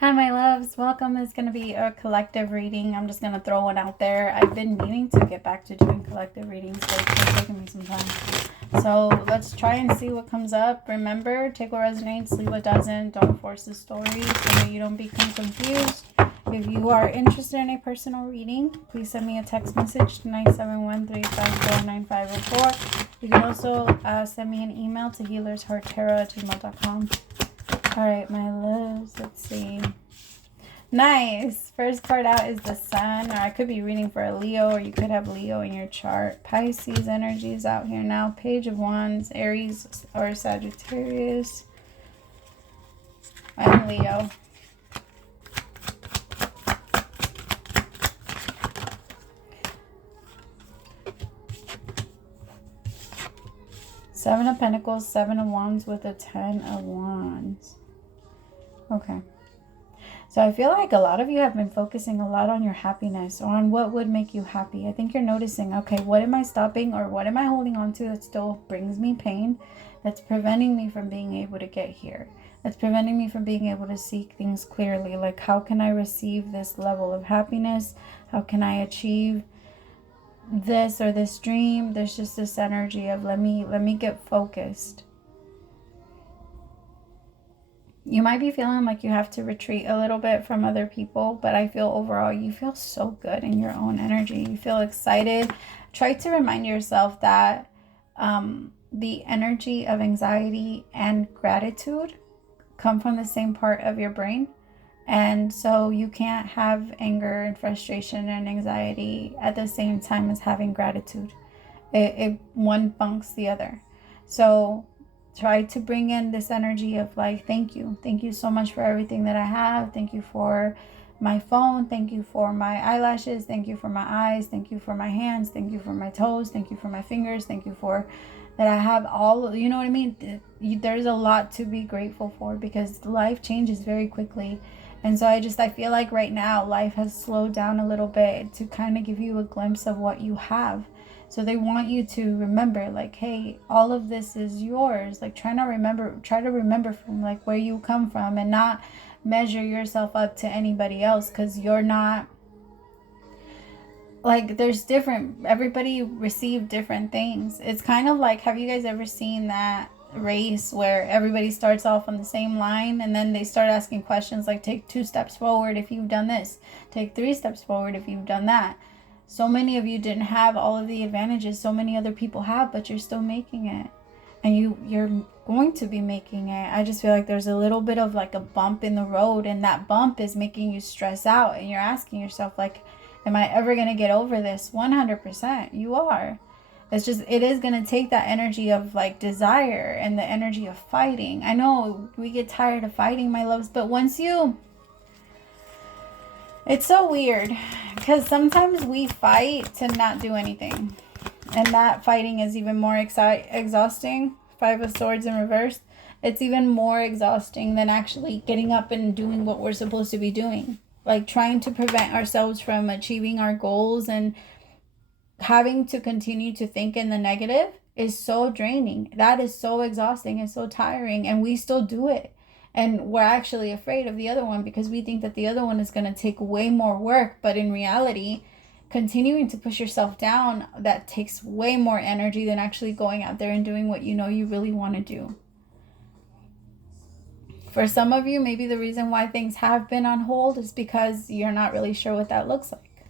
Hi, my loves. Welcome. It's going to be a collective reading. I'm just going to throw one out there. I've been meaning to get back to doing collective readings, but it's been taking me some time. So let's try and see what comes up. Remember, take what resonates, leave what doesn't. Don't force the story so that you don't become confused. If you are interested in a personal reading, please send me a text message to 971-354-9504. You can also send me an email to HealersHeartTarot@gmail.com. Alright, my loves, let's see. Nice! First card out is the Sun, or I could be reading for a Leo, or you could have Leo in your chart. Pisces energy is out here now. Page of Wands, Aries or Sagittarius, and Leo. Seven of Pentacles, Seven of Wands with a 10 of Wands. Okay. So I feel like a lot of you have been focusing a lot on your happiness or on what would make you happy. I think you're noticing, okay, what am I stopping or what am I holding on to that still brings me pain, that's preventing me from being able to get here, that's preventing me from being able to see things clearly. Like, how can I receive this level of happiness? How can I achieve this or this dream? There's just this energy of let me get focused. You might be feeling like you have to retreat a little bit from other people, but I feel overall you feel so good in your own energy. You feel excited. Try to remind yourself that the energy of anxiety and gratitude come from the same part of your brain. And so you can't have anger and frustration and anxiety at the same time as having gratitude. One bunks the other. So try to bring in this energy of like, thank you. Thank you so much for everything that I have. Thank you for my phone. Thank you for my eyelashes. Thank you for my eyes. Thank you for my hands. Thank you for my toes. Thank you for my fingers. Thank you for that I have all, you know what I mean? There's a lot to be grateful for because life changes very quickly. And so I feel like right now life has slowed down a little bit to kind of give you a glimpse of what you have. So they want you to remember, like, hey, all of this is yours. Like, try to remember from like where you come from and not measure yourself up to anybody else, because you're not, like, there's different, everybody received different things. It's kind of like, have you guys ever seen that race where everybody starts off on the same line and then they start asking questions like, take 2 steps forward if you've done this, take 3 steps forward if you've done that. So many of you didn't have all of the advantages so many other people have, but you're still making it. And you're going to be making it. I just feel like there's a little bit of like a bump in the road, and that bump is making you stress out, and you're asking yourself like, am I ever going to get over this? 100% you are. It's just, it is going to take that energy of like desire and the energy of fighting. I know we get tired of fighting, my loves, but once you, it's so weird because sometimes we fight to not do anything. And that fighting is even more exhausting. 5 of Swords in reverse. It's even more exhausting than actually getting up and doing what we're supposed to be doing. Like trying to prevent ourselves from achieving our goals and having to continue to think in the negative is so draining. That is so exhausting and so tiring. And we still do it. And we're actually afraid of the other one because we think that the other one is going to take way more work. But in reality, continuing to push yourself down, that takes way more energy than actually going out there and doing what you know you really want to do. For some of you, maybe the reason why things have been on hold is because you're not really sure what that looks like.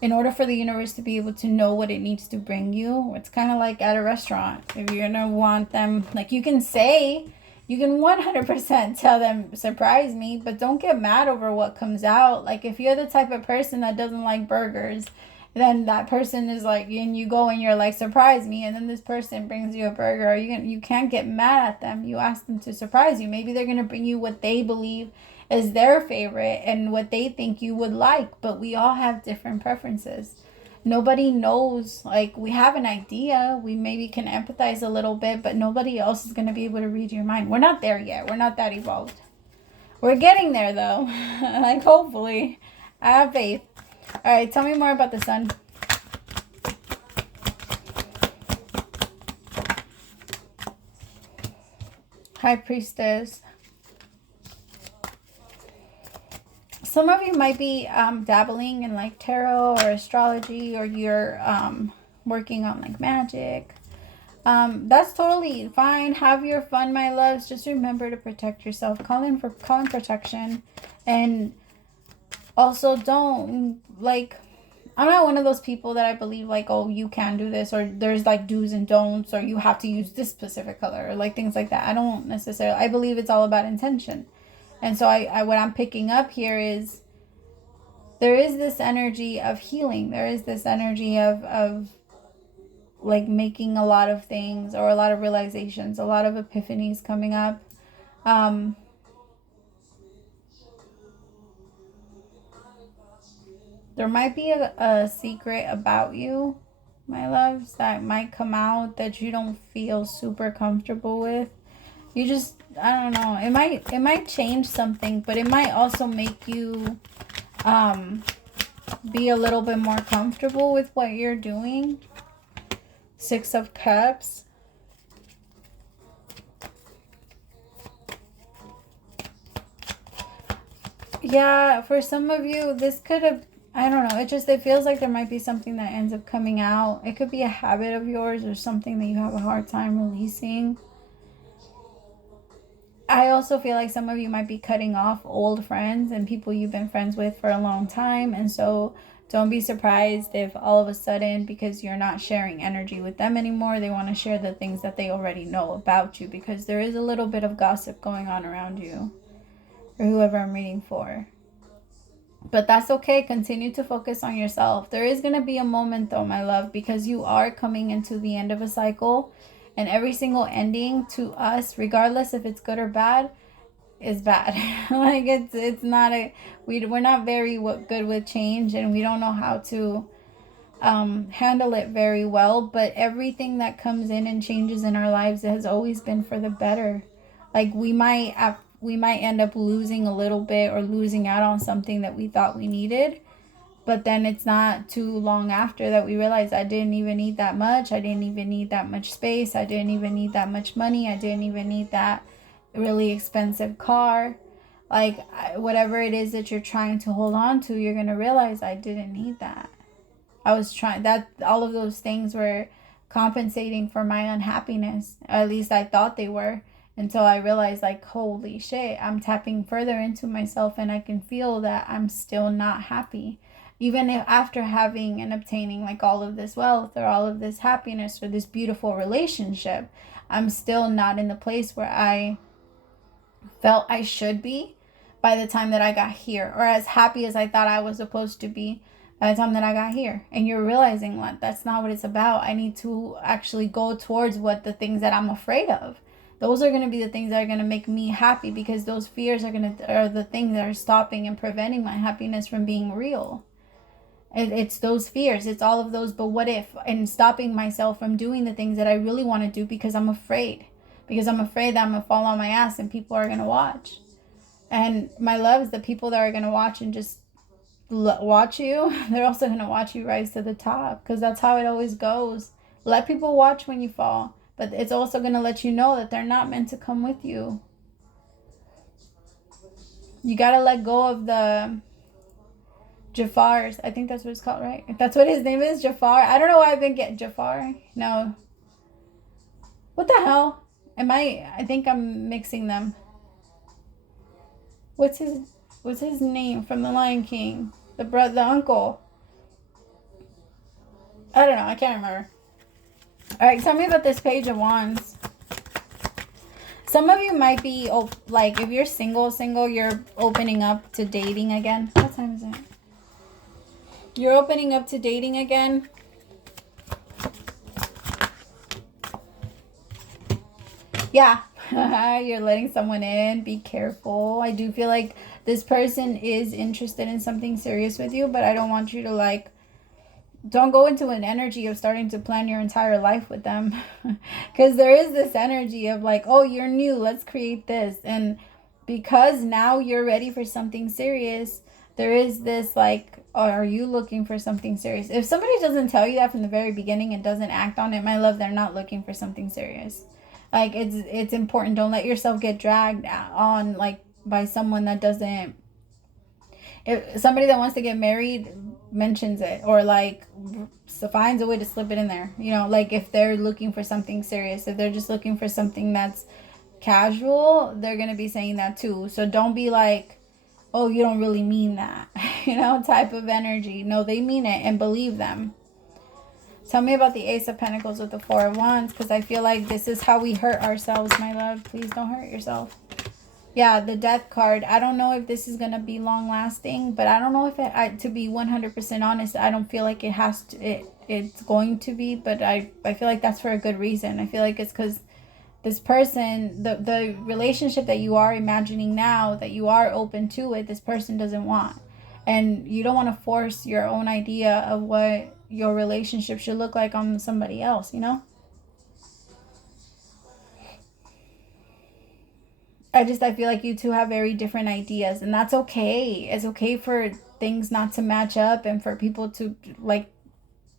In order for the universe to be able to know what it needs to bring you, it's kind of like at a restaurant. If you're going to want them, like you can 100% tell them, surprise me, but don't get mad over what comes out. Like if you're the type of person that doesn't like burgers, then that person is like, and you go and you're like, surprise me, and then this person brings you a burger, you can't get mad at them. You ask them to surprise you. Maybe they're going to bring you what they believe is their favorite and what they think you would like, but we all have different preferences. Nobody knows, like we have an idea, we maybe can empathize a little bit, but nobody else is going to be able to read your mind. We're not there yet. We're not that evolved. We're getting there though. Like hopefully. I have faith. All right, tell me more about the Sun. High Priestess. some of you might be dabbling in like tarot or astrology, or you're working on like magic. That's totally fine. Have your fun, my loves. Just remember to protect yourself. Call in protection. And also don't, like, I'm not one of those people that I believe like, oh, you can do this, or there's like do's and don'ts, or you have to use this specific color, or like things like that. I don't necessarily, I believe it's all about intention. And so I what I'm picking up here is there is this energy of healing. There is this energy of like making a lot of things, or a lot of realizations, a lot of epiphanies coming up. There might be a secret about you, my loves, that might come out that you don't feel super comfortable with. You just, I don't know, it might change something, but it might also make you be a little bit more comfortable with what you're doing. Six of Cups. Yeah, for some of you, this could have, I don't know, it feels like there might be something that ends up coming out. It could be a habit of yours, or something that you have a hard time releasing. I also feel like some of you might be cutting off old friends and people you've been friends with for a long time. And so don't be surprised if all of a sudden, because you're not sharing energy with them anymore, they want to share the things that they already know about you, because there is a little bit of gossip going on around you, or whoever I'm reading for. But that's okay. Continue to focus on yourself. There is going to be a moment though, my love, because you are coming into the end of a cycle, and every single ending to us, regardless if it's good or bad, is bad. Like it's not we're not very good with change, and we don't know how to handle it very well. But everything that comes in and changes in our lives has always been for the better. Like we might end up losing a little bit, or losing out on something that we thought we needed, but then it's not too long after that we realize I didn't even need that much. I didn't even need that much space. I didn't even need that much money. I didn't even need that really expensive car. Like whatever it is that you're trying to hold on to, you're going to realize I didn't need that. I was trying that. All of those things were compensating for my unhappiness. At least I thought they were. Until I realized, like, holy shit, I'm tapping further into myself, and I can feel that I'm still not happy. Even if after having and obtaining like all of this wealth, or all of this happiness, or this beautiful relationship, I'm still not in the place where I felt I should be by the time that I got here, or as happy as I thought I was supposed to be by the time that I got here. And you're realizing what that's not what it's about. I need to actually go towards what the things that I'm afraid of. Those are going to be the things that are going to make me happy, because those fears are the things that are stopping and preventing my happiness from being real. It's those fears. It's all of those, but what if, and stopping myself from doing the things that I really want to do, because I'm afraid. Because I'm afraid that I'm going to fall on my ass and people are going to watch. And my loves, the people that are going to watch and just watch you, they're also going to watch you rise to the top, because that's how it always goes. Let people watch when you fall. But it's also going to let you know that they're not meant to come with you. You got to let go of the Jafars. I think that's what it's called, right? If that's what his name is, Jafar. I don't know why I've been getting Jafar. No. What the hell? I think I'm mixing them. What's his name from the Lion King? The uncle. I don't know. I can't remember. All right, tell me about this Page of Wands. Some of you might be, like, if you're single, you're opening up to dating again. What time is it? You're opening up to dating again. Yeah, you're letting someone in. Be careful. I do feel like this person is interested in something serious with you, but I don't want you to, like, don't go into an energy of starting to plan your entire life with them. Because there is this energy of like, oh, you're new, let's create this. And because now you're ready for something serious, there is this like, oh, are you looking for something serious? If somebody doesn't tell you that from the very beginning and doesn't act on it, my love, they're not looking for something serious. Like it's important. Don't let yourself get dragged on like by someone that doesn't. If somebody that wants to get married mentions it, or like finds a way to slip it in there, you know, like if they're looking for something serious, if they're just looking for something that's casual, they're gonna be saying that too. So don't be like, oh, you don't really mean that, you know, type of energy. No, they mean it, and believe them. Tell me about the Ace of Pentacles with the Four of Wands, because I feel like this is how we hurt ourselves, my love. Please don't hurt yourself. Yeah, the Death card. I don't know if this is going to be long lasting, but I don't know if it, to be 100% honest, I don't feel like it has to, it's going to be, but I feel like that's for a good reason. I feel like it's because this person, the relationship that you are imagining now, that you are open to it, this person doesn't want. And you don't want to force your own idea of what your relationship should look like on somebody else, you know? I feel like you two have very different ideas, and that's okay. It's okay for things not to match up and for people to like,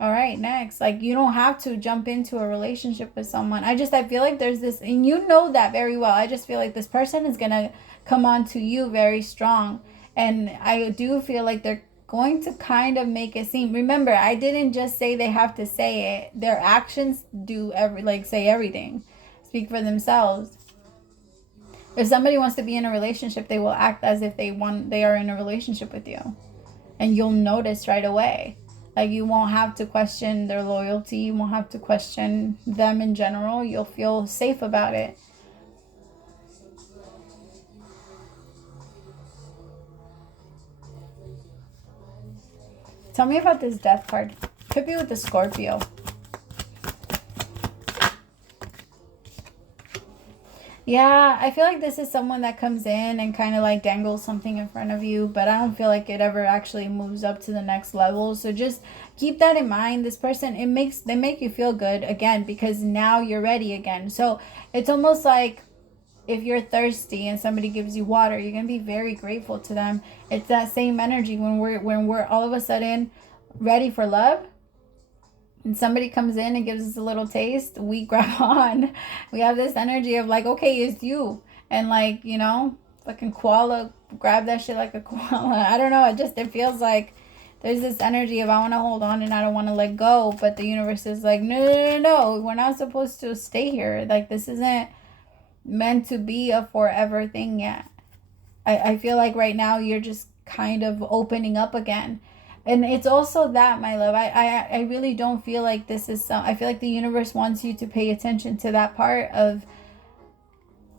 all right, next. Like, you don't have to jump into a relationship with someone. I feel like there's this, and you know that very well. I just feel like this person is going to come on to you very strong. And I do feel like they're going to kind of make it seem, remember, I didn't just say they have to say it. Their actions do say everything. Speak for themselves. If somebody wants to be in a relationship, they will act as if they are in a relationship with you. And you'll notice right away. Like, you won't have to question their loyalty. You won't have to question them in general. You'll feel safe about it. Tell me about this Death card. Could be with the Scorpio. Yeah, I feel like this is someone that comes in and kind of like dangles something in front of you, but I don't feel like it ever actually moves up to the next level. So just keep that in mind. This person, they make you feel good again, because now you're ready again. So it's almost like if you're thirsty and somebody gives you water, you're going to be very grateful to them. It's that same energy when we're all of a sudden ready for love. And somebody comes in and gives us a little taste, we grab on. We have this energy of like, okay, it's you. And like, you know, fucking koala, grab that shit like a koala. I don't know. It feels like there's this energy of I want to hold on and I don't want to let go. But the universe is like, no. We're not supposed to stay here. Like, this isn't meant to be a forever thing yet. I feel like right now you're just kind of opening up again. And it's also that, my love, I really don't feel like this is I feel like the universe wants you to pay attention to that part of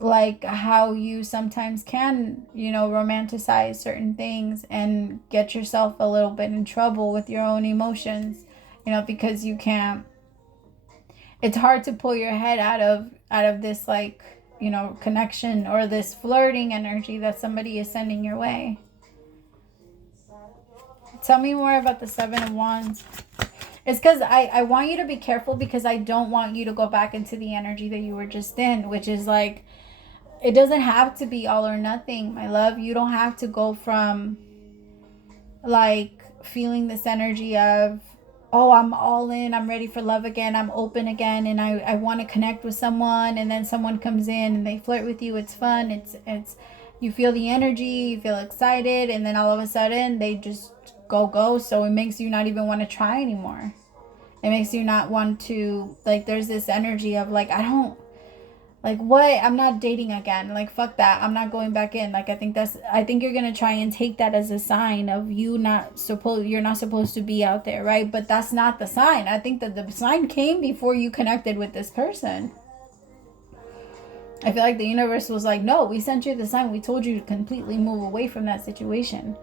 like how you sometimes can, you know, romanticize certain things and get yourself a little bit in trouble with your own emotions, you know, because you can't, it's hard to pull your head out of this, like, you know, connection or this flirting energy that somebody is sending your way. Tell me more about the Seven of Wands. It's because I want you to be careful, because I don't want you to go back into the energy that you were just in, which is like, it doesn't have to be all or nothing, my love. You don't have to go from like feeling this energy of, oh, I'm all in, I'm ready for love again, I'm open again, and I want to connect with someone, and then someone comes in and they flirt with you. It's fun. It's you feel the energy, you feel excited, and then all of a sudden they just go. So it makes you not even want to try anymore. It makes you not want to, like, there's this energy of like, I don't, like, what? I'm not dating again. Like, fuck that. I'm not going back in. Like, I think you're going to try and take that as a sign of you're not supposed to be out there, right? But that's not the sign. I think that the sign came before you connected with this person. I feel like the universe was like, no, we sent you the sign. We told you to completely move away from that situation.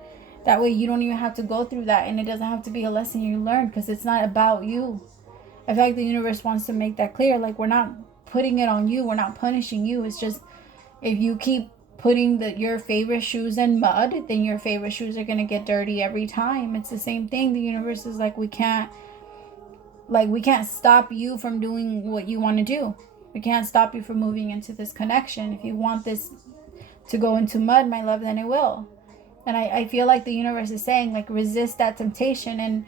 That way you don't even have to go through that, and it doesn't have to be a lesson you learn, because it's not about you. I feel like the universe wants to make that clear. Like, we're not putting it on you. We're not punishing you. It's just, if you keep putting your favorite shoes in mud, then your favorite shoes are going to get dirty every time. It's the same thing. The universe is like, we can't stop you from doing what you want to do. We can't stop you from moving into this connection. If you want this to go into mud, my love, then it will. And I feel like the universe is saying, like, resist that temptation and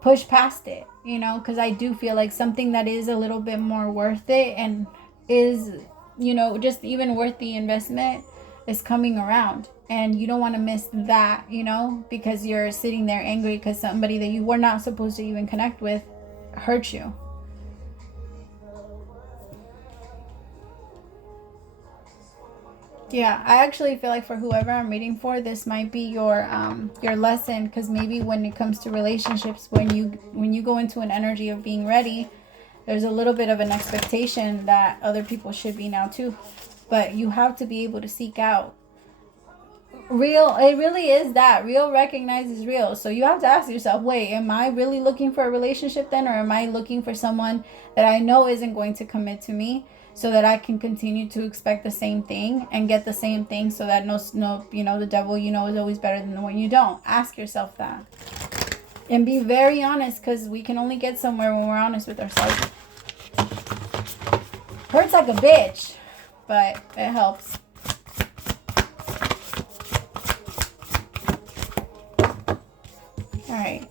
push past it, you know, because I do feel like something that is a little bit more worth it and is, you know, just even worth the investment is coming around. and you don't want to miss that, you know, because you're sitting there angry because somebody that you were not supposed to even connect with hurt you. Yeah, I actually feel like for whoever I'm reading for, this might be your lesson, because maybe when it comes to relationships, when you go into an energy of being ready, there's a little bit of an expectation that other people should be now too. But you have to be able to seek out real. It really is that real recognizes real. So you have to ask yourself, wait, am I really looking for a relationship then, or am I looking for someone that I know isn't going to commit to me, so that I can continue to expect the same thing and get the same thing, so that no, you know, the devil, you know, is always better than the one you don't. Ask yourself that. And be very honest, because we can only get somewhere when we're honest with ourselves. Hurts like a bitch, but it helps. All right.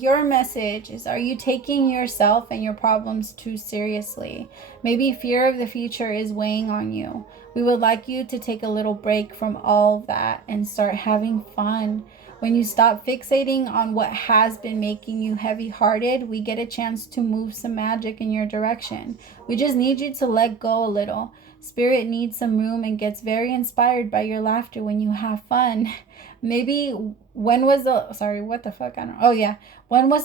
Your message is, are you taking yourself and your problems too seriously? Maybe fear of the future is weighing on you. We would like you to take a little break from all of that and start having fun. When you stop fixating on what has been making you heavy-hearted, we get a chance to move some magic in your direction. We just need you to let go a little. Spirit needs some room and gets very inspired by your laughter when you have fun. Maybe when was the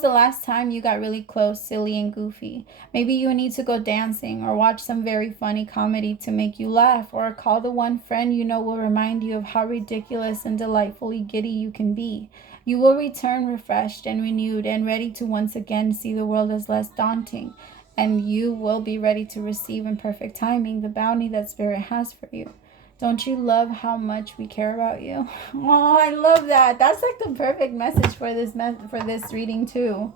last time you got really close, silly and goofy? Maybe you need to go dancing or watch some very funny comedy to make you laugh, or call the one friend you know will remind you of how ridiculous and delightfully giddy you can be. You will return refreshed and renewed and ready to once again see the world as less daunting, and you will be ready to receive in perfect timing the bounty that Spirit has for you. Don't you love how much we care about you? Oh, I love that. That's like the perfect message for this reading too.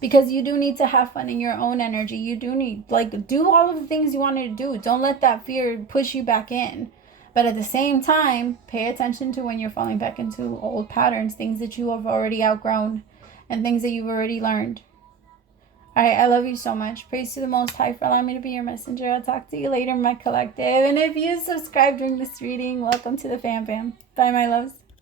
Because you do need to have fun in your own energy. You do need, like, do all of the things you wanted to do. Don't let that fear push you back in. But at the same time, pay attention to when you're falling back into old patterns, things that you have already outgrown, and things that you've already learned. All right, I love you so much. Praise to the Most High for allowing me to be your messenger. I'll talk to you later, my collective. And if you subscribe during this reading, welcome to the fam. Bye, my loves.